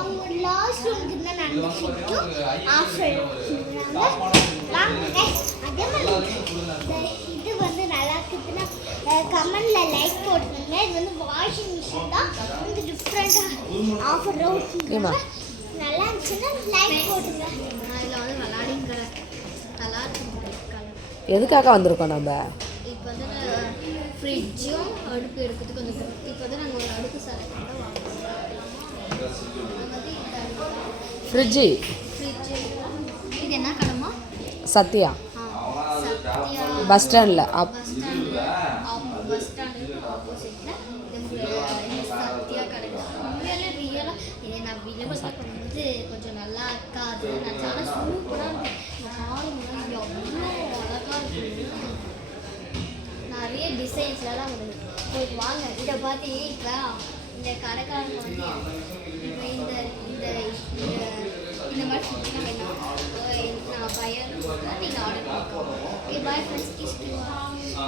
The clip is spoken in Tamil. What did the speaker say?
அவங்க லாஸ்ட் ரூமுக்கு தான் நாங்கள் ஷிஃப்ட்டும் ஆஃப்டர் வாங்க அதே மாதிரி இது வந்து நல்லா இருக்குதுன்னா கமெண்ட்ல லைக் போட்டுருங்க. இது வந்து வாஷிங் மிஷின் தான் வந்து டிஃப்ரெண்டாக ஆஃபர் ரோஸ் நல்லா இருந்துச்சுன்னா லைக் போட்டுருங்க. இதில் வந்து விளாடிங்கிற நல்லா இருக்கு. எதுக்காக வந்திருக்கோம் நம்ம? இப்போ வந்து ஃப்ரிட்ஜும் அடுப்பு எடுக்கிறதுக்கு வந்து இப்போ வந்து நாங்கள் ஒரு அடுப்பு செலக்ட் பண்ண வாங்குவோம். ஃப்ரிட்ஜு இது என்ன கடமா? சத்யா சத்யா பஸ் ஸ்டாண்டில் பஸ் ஸ்டாண்டுக்கு ஆப்போசிட்டில் இந்த சத்யா கடை உண்மையிலே ரியலாக இதை நான் வீடியோவில் பண்ணும்போது கொஞ்சம் நல்லா இருக்காது. நான் చాలా சூப்பராக இருக்கும். பாருங்க எவ்வளோ அழகாக இருக்கும். நிறைய டிசைன்ஸ்லாம் வருது. உங்களுக்கு வாங்க இதை பார்த்து இப்போ இந்த கடைக்காரங்க வந்து இப்போ இந்த இந்த இந்த மாதிரி சுற்றினா வேணும் நான் பையன் நீங்கள் ஆர்டர் பண்ணிக்கோங்க. Okay bye friends.